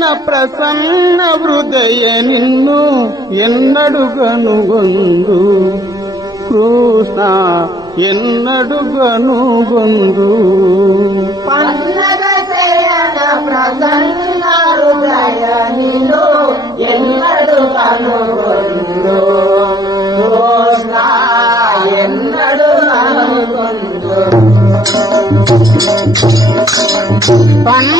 ప్రసన్న ప్రసన్న హృదయ నిన్ను ఎన్నడుగను గొందు. కృష్ణ ఎన్నడుగను గొందు. పన్న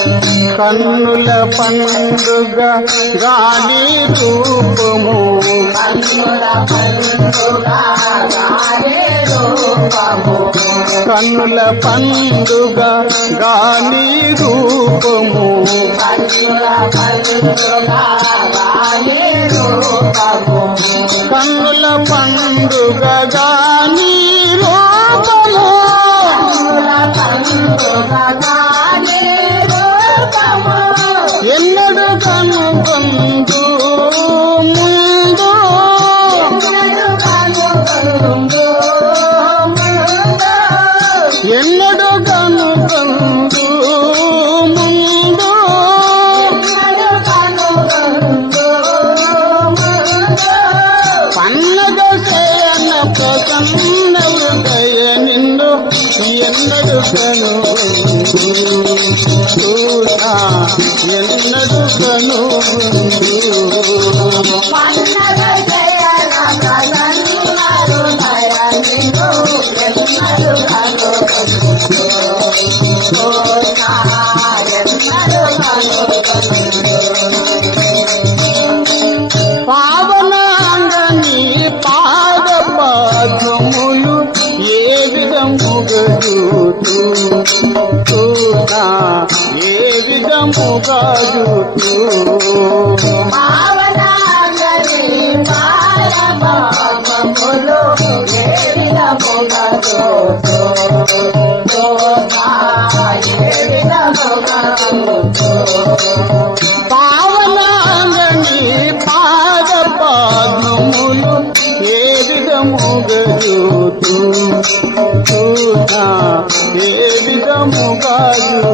కన్నుల పండుగ గాలి రూపము. కన్నుల పండుగ గాలి రూపము. కన్నుల పండుగ గాలి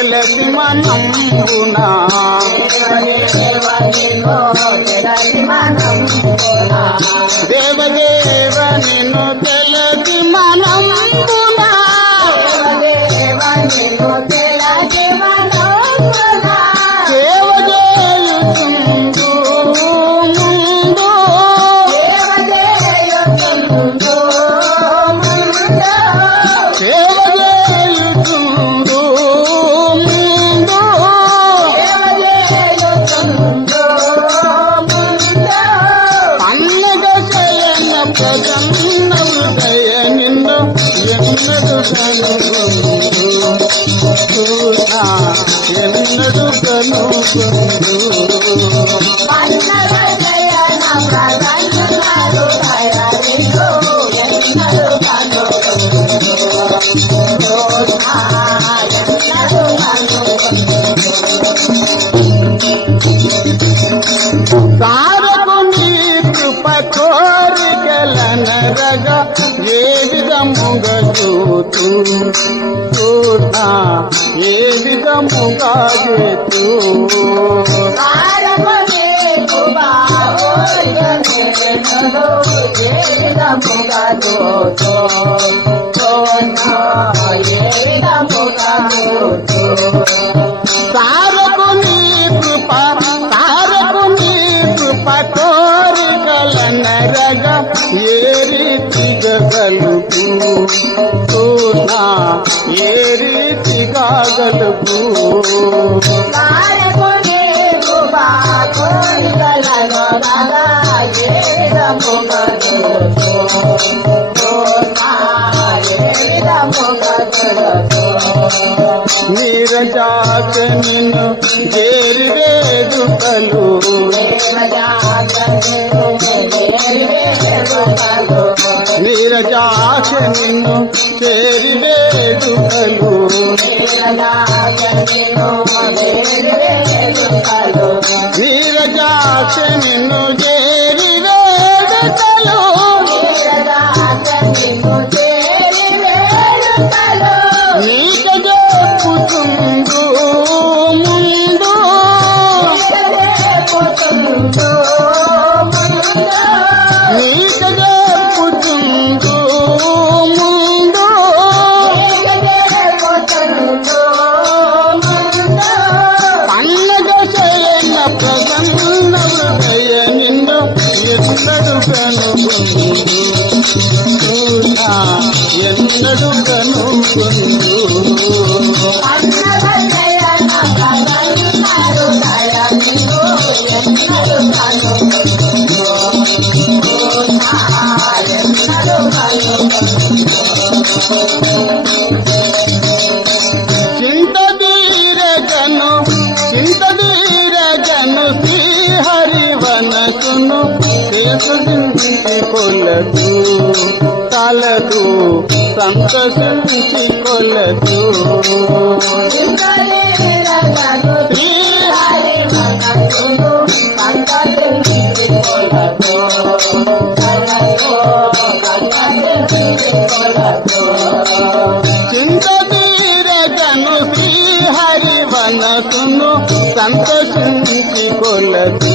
జలసిమ నంబునా దేవదేవ నిన్ను Oh, oh, ఏ విధముగా చేతు సారకు నీ కృప సారకు చేరగా ఏ రీతిగా గలుపు కృష్ణ ఏ రీతిగా గలుపు నీరజాక నిన్ను చేరి వేడుకలు నీరజాక నిన్ను చేరి నీరజాక నిన్ను ఎన్నడు కనుగొందు చింతదీరగను చింతదీరగను శ్రీహరివనసును చేసుకుంటి కొలదు తలదు సంతసించి కొలదు చింతదీరగను శ్రీహరివనసును సంతసించి కొలదు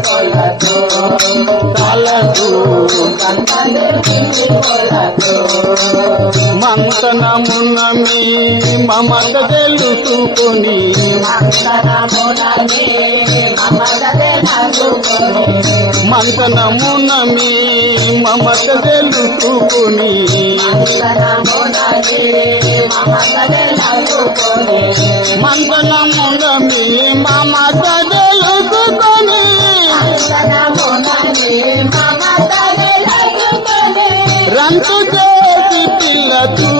కొలదు తలదు మంతనమున మీ మమత తెలుసుకొని మంతనమున మీ మమత తెలుసుకొని మంతనమున మీ మమత రంతు చేసి పిల్ల తూ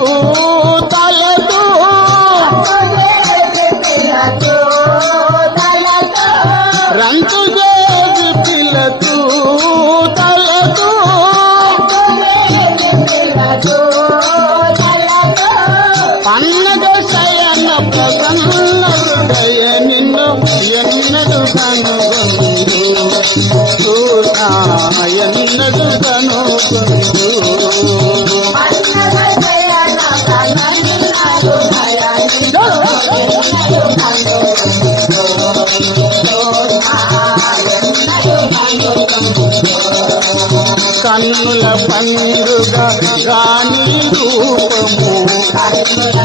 కనుగొందు చూడా ఎన్నడు కనుగొందు కన్నుల పండుగ రాణి రూపము. కన్నుల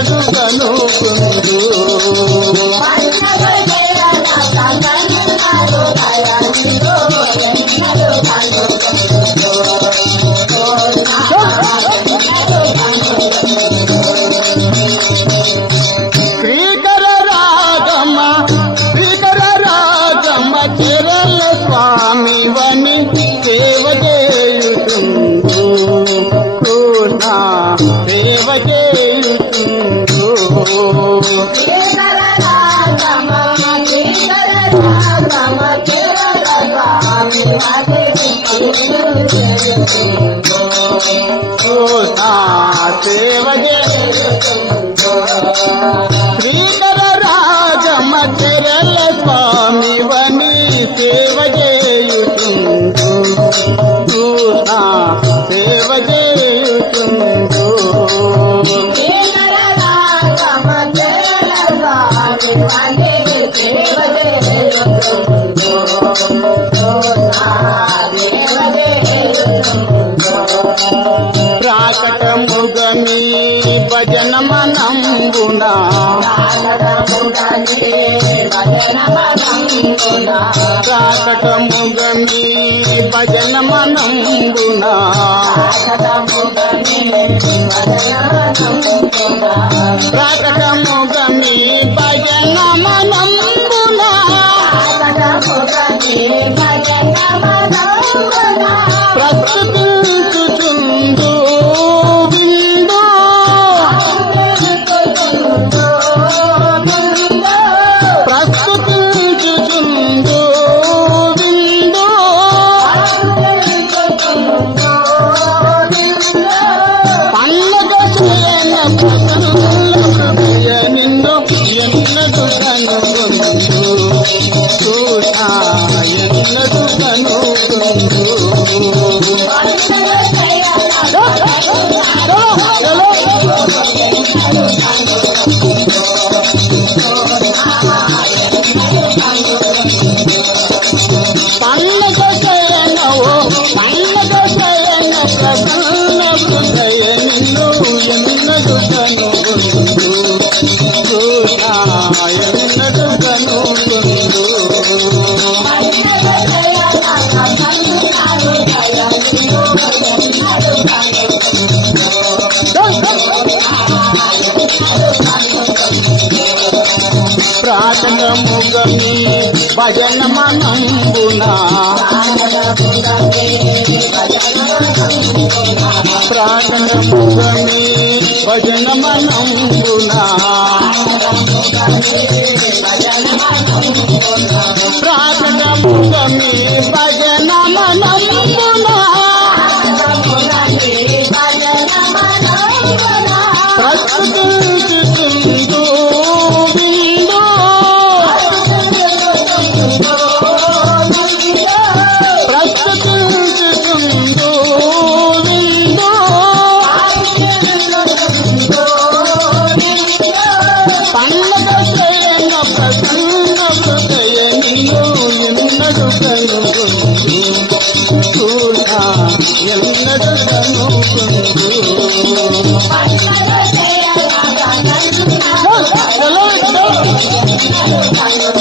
ఎన్నడు కనుగొందు Thank you. కృష్ణ ప్రాకటముగమి భజన మనంబునా ప్రాకటముగమి భజన మనంబునా ప్రాకటముగమి భజన మనంబునా ప్రస్తుతించుచుందు ప్రాతకముగమి భజన మనంబునా ప్రాతకముగమి భజన మనంబునా ప్రాతకముగమి భజన Thank you.